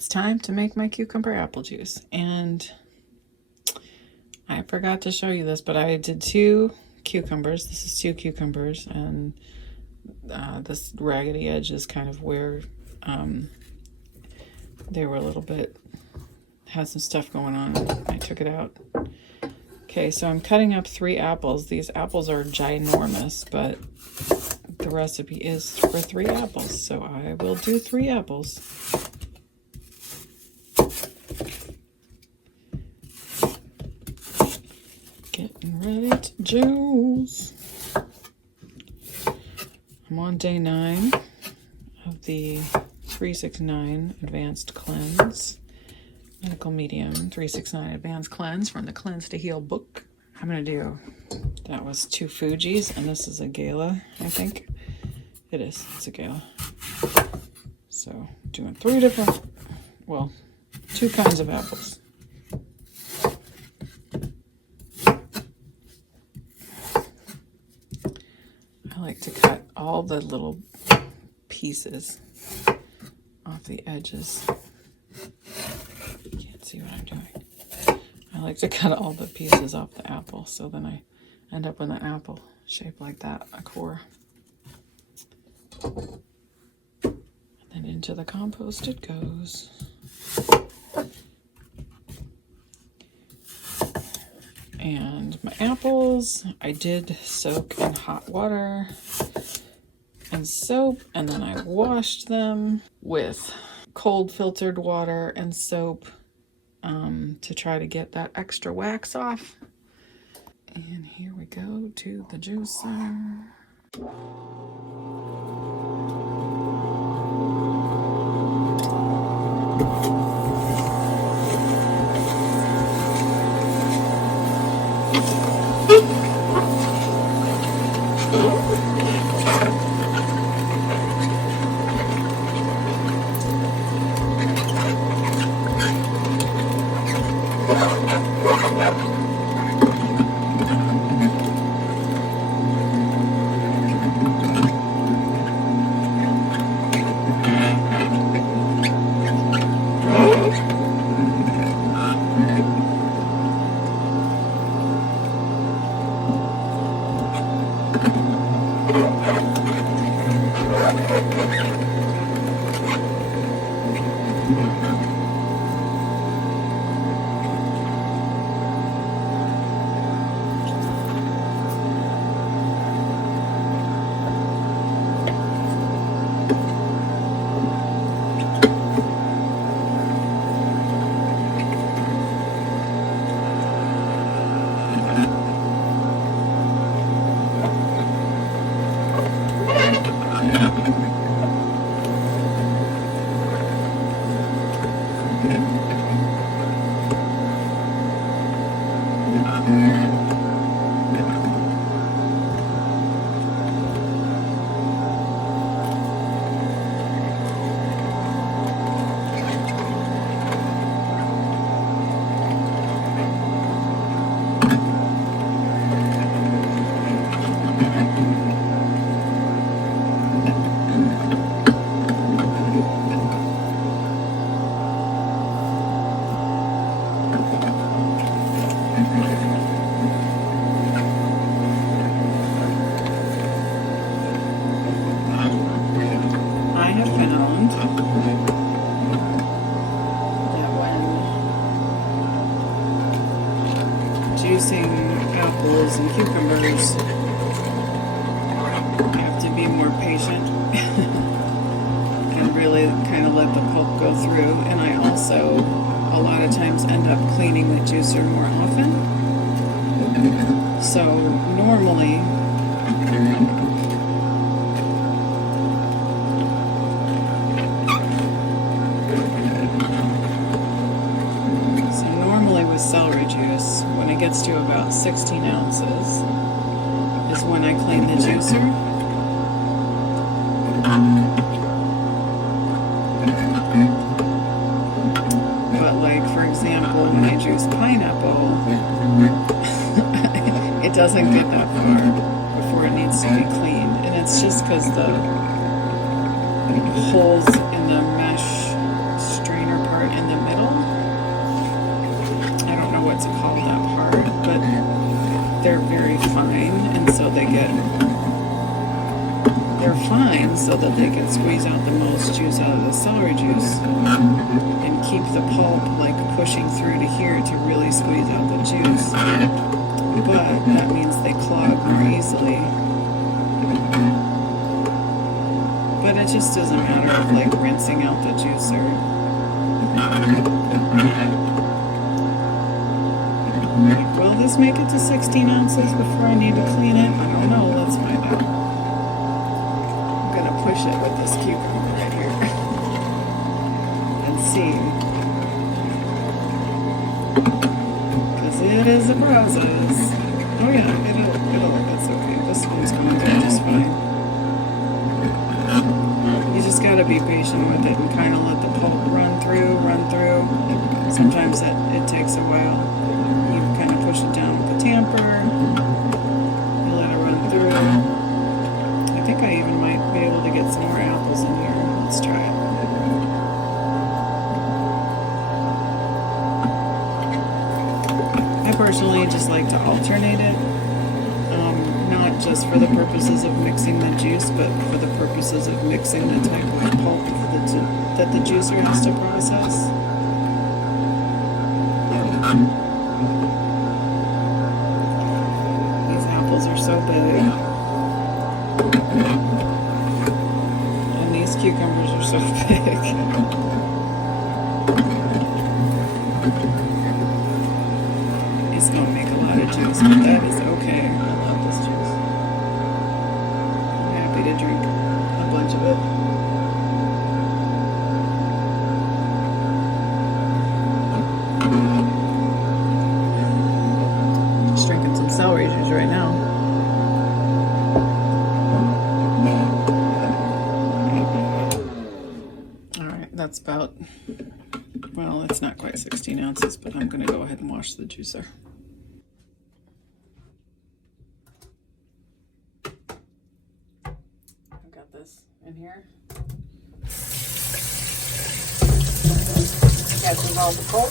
it's time to make my cucumber apple juice. And I forgot to show you this, but I did 2 cucumbers. This is 2 cucumbers, and this raggedy edge is kind of where they were a little bit, had some stuff going on. I took it out. Okay, so I'm cutting up 3 apples. These apples are ginormous, but the recipe is for 3 apples, so I will do 3 apples. Getting ready to juice. I'm on day 9 of the 369 Advanced Cleanse. Medical Medium 369 Advanced Cleanse from the Cleanse to Heal book. I'm going to do, that was 2 Fujis, and this is a Gala, I think. It is, it's a Gala. So, doing 3 different, well, 2 kinds of apples. I like to cut all the little pieces off the edges. See what I'm doing. I like to cut all the pieces off the apple, so then I end up with an apple shaped like that, a core. And then into the compost it goes. And my apples, I did soak in hot water and soap, and then I washed them with cold filtered water and soap to try to get that extra wax off. And here we go to the juicer. Apples and cucumbers, you have to be more patient and really kind of let the pulp go through. And I also a lot of times end up cleaning the juicer more often. So normally with celery juice, when it gets to about 16 ounces is when I clean the juicer. But like, for example, when I juice pineapple, it doesn't get that far before it needs to be cleaned. And it's just because the holes in the mesh strainer part hard, but they're very fine, and so they're fine so that they can squeeze out the most juice out of the celery juice and keep the pulp like pushing through to here to really squeeze out the juice. But that means they clog more easily. But it just doesn't matter of like rinsing out the juicer. Will this make it to 16 ounces before I need to clean it? I don't know. Let's find out. I'm going to push it with this cucumber right here and see. Because it is a process. Oh yeah, it's okay. This one's going through just fine. You just got to be patient with it and kind of let the pulp run through. Sometimes it takes a while. You kind of push it down with the tamper. You let it run through. I think I even might be able to get some more apples in here. Let's try it. I personally just like to alternate it. Not just for the purposes of mixing the juice, but for the purposes of mixing the type of pulp that the juicer has to process. These apples are so big. And these cucumbers are so big. It's going to make a lot of juice, but that is okay. I love this juice. I'm happy to drink a bunch of it. Just drinking some celery juice right now. Alright, that's about, well, it's not quite 16 ounces, but I'm going to go ahead and wash the juicer. I've got this in here. Catches all the pulp.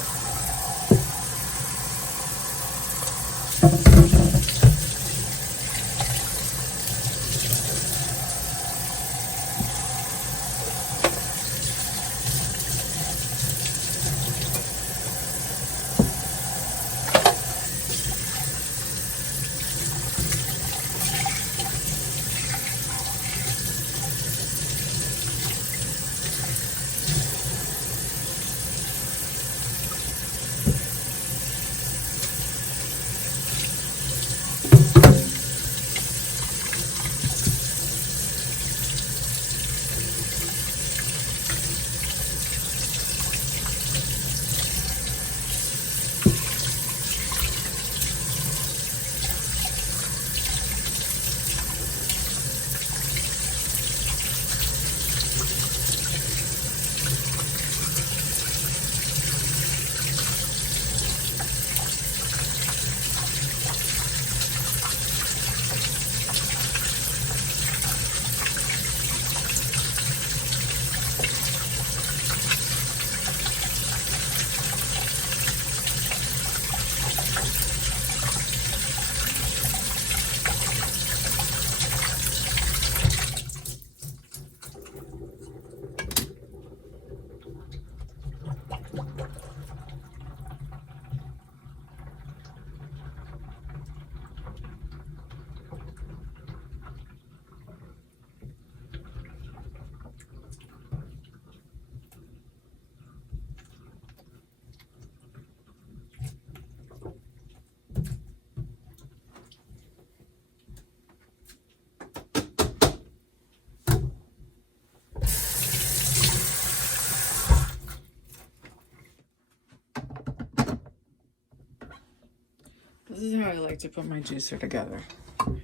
This is how I like to put my juicer together,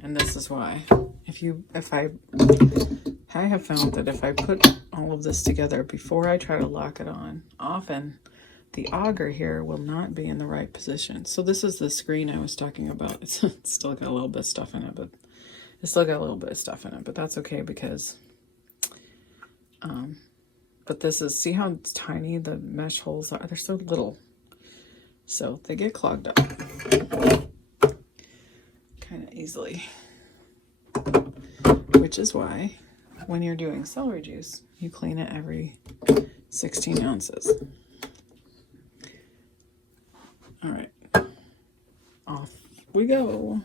and this is why. I have found that if I put all of this together before I try to lock it on, often the auger here will not be in the right position. So this is the screen I was talking about. It's still got a little bit of stuff in it, but that's okay because, but this is, see how tiny the mesh holes are? They're so little. So they get clogged up. kind of easily. Which is why when you're doing celery juice, you clean it every 16 ounces. All right, off we go.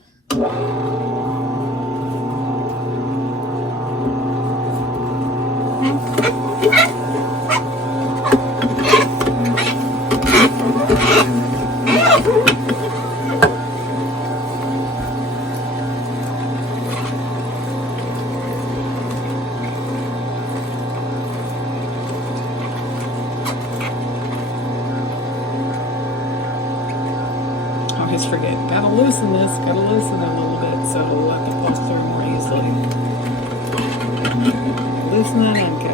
I always forget, gotta loosen this, gotta loosen it a little bit so it'll let the pulp through more easily. Loosen that end cap.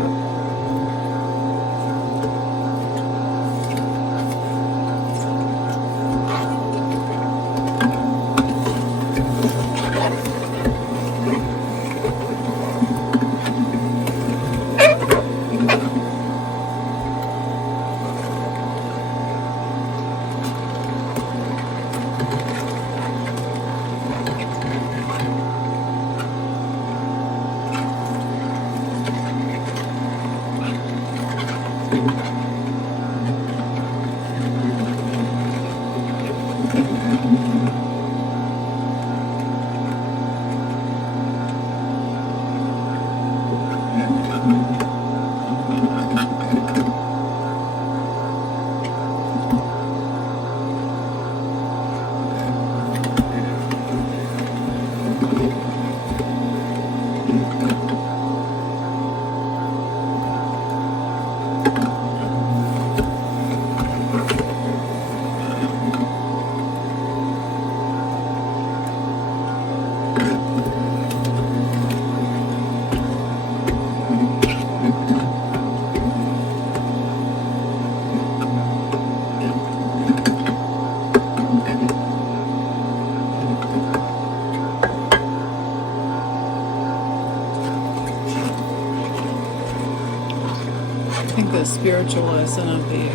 I think the spiritual lesson of the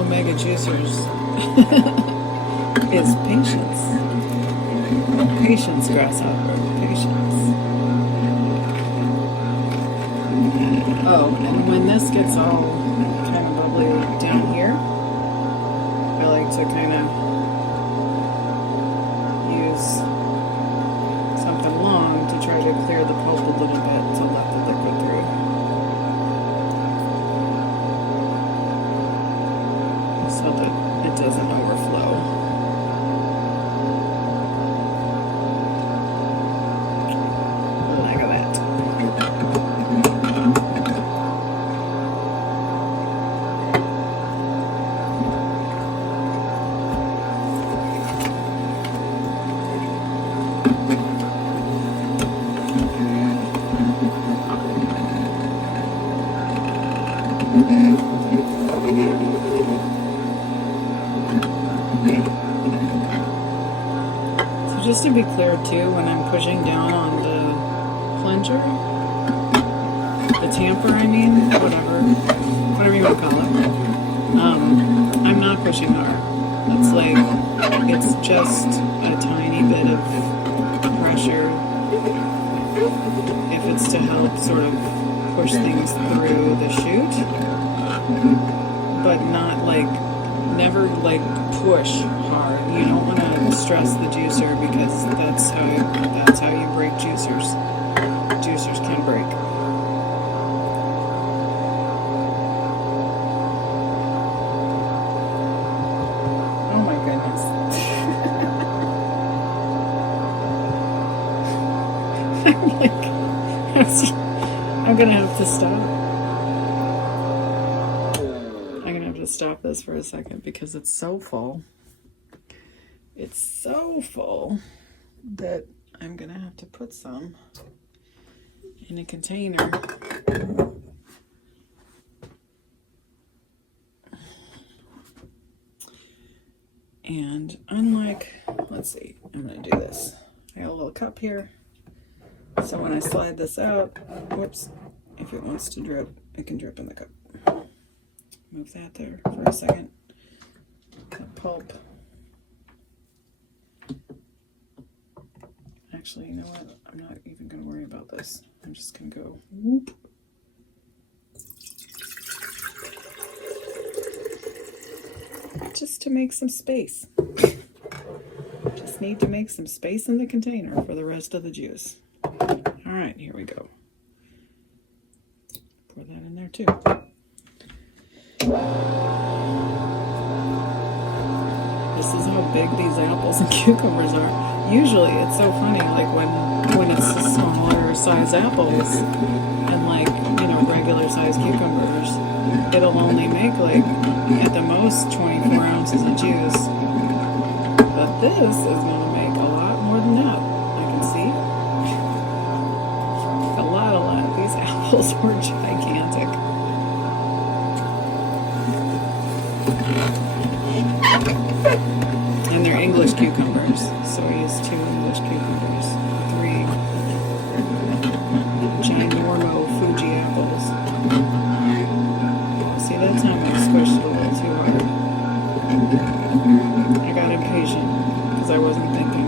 omega juicers is patience. Patience, grasshopper, patience. Oh, and when this gets all kind of bubbly down here, I like to kind of use something long to try to clear the pulp a little bit to let the liquid through. So that it doesn't overflow. Like that. So just to be clear too, when I'm pushing down on the plunger, the tamper I mean, whatever you want to call it, I'm not pushing hard. It's like, it's just a tiny bit of pressure if it's to help sort of push things through the chute, but not like, never like push hard. You don't want to stress the juicer because that's how you break juicers. Juicers can break. Oh my goodness. I'm gonna have to stop. Stop this for a second because it's so full. It's so full that I'm gonna have to put some in a container. And unlike, let's see, I'm gonna do this. I got a little cup here. So when I slide this out, whoops, if it wants to drip, it can drip in the cup. Move that there for a second. The pulp Actually, you know what? I'm not even going to worry about this. I'm just going to go whoop. Just to make some space. Just need to make some space in the container for the rest of the juice. All right, here we go. Pour that in there too. This is how big these apples and cucumbers are. Usually it's so funny, like when it's the smaller size apples and like, you know, regular size cucumbers, it'll only make like at the most 24 ounces of juice. But this is going to make a lot more than that. I can see. A lot. These apples were gigantic. And they're English cucumbers, so I used 2 English cucumbers, 3 ginormo Fuji apples. See, that time I squished it a little too hard. I got impatient because I wasn't thinking.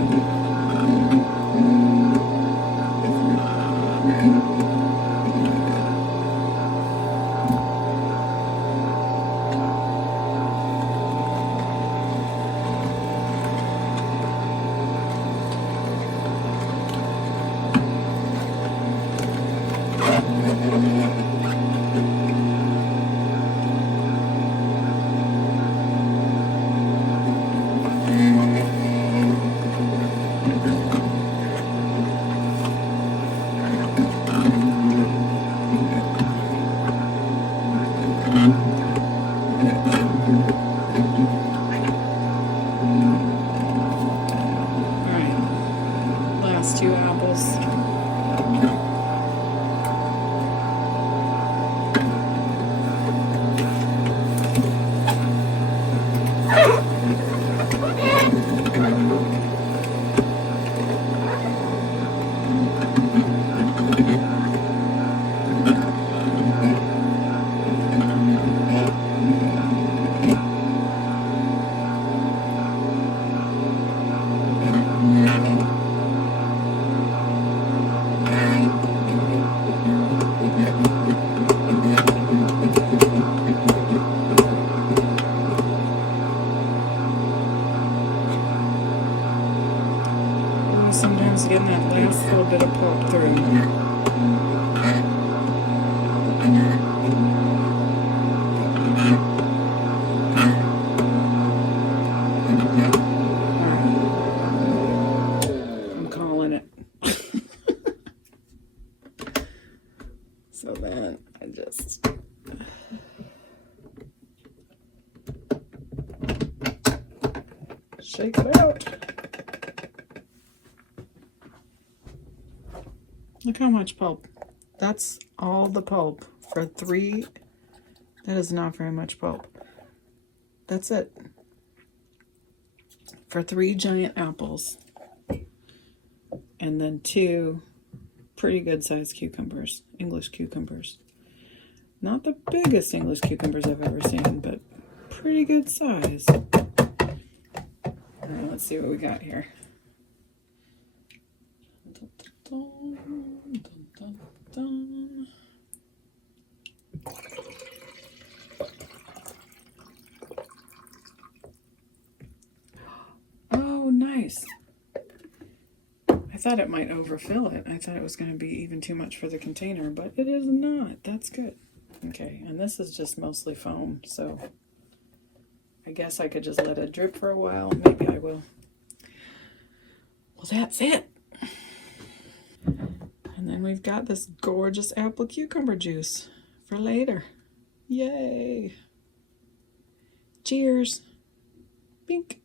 Last 2 apples. Sometimes getting that last little bit of pulp through. I'm calling it. So then I just shake it out. Look how much pulp. That's all the pulp for 3. That is not very much pulp. That's it. For 3 giant apples. And then 2 pretty good sized cucumbers. English cucumbers. Not the biggest English cucumbers I've ever seen, but pretty good size. All right, let's see what we got here. Oh, nice. I thought it might overfill it. I thought it was going to be even too much for the container, but it is not. That's good. Okay, and this is just mostly foam, so I guess I could just let it drip for a while. Maybe I will. Well, that's it. And then we've got this gorgeous apple cucumber juice for later. Yay. Cheers. Bink.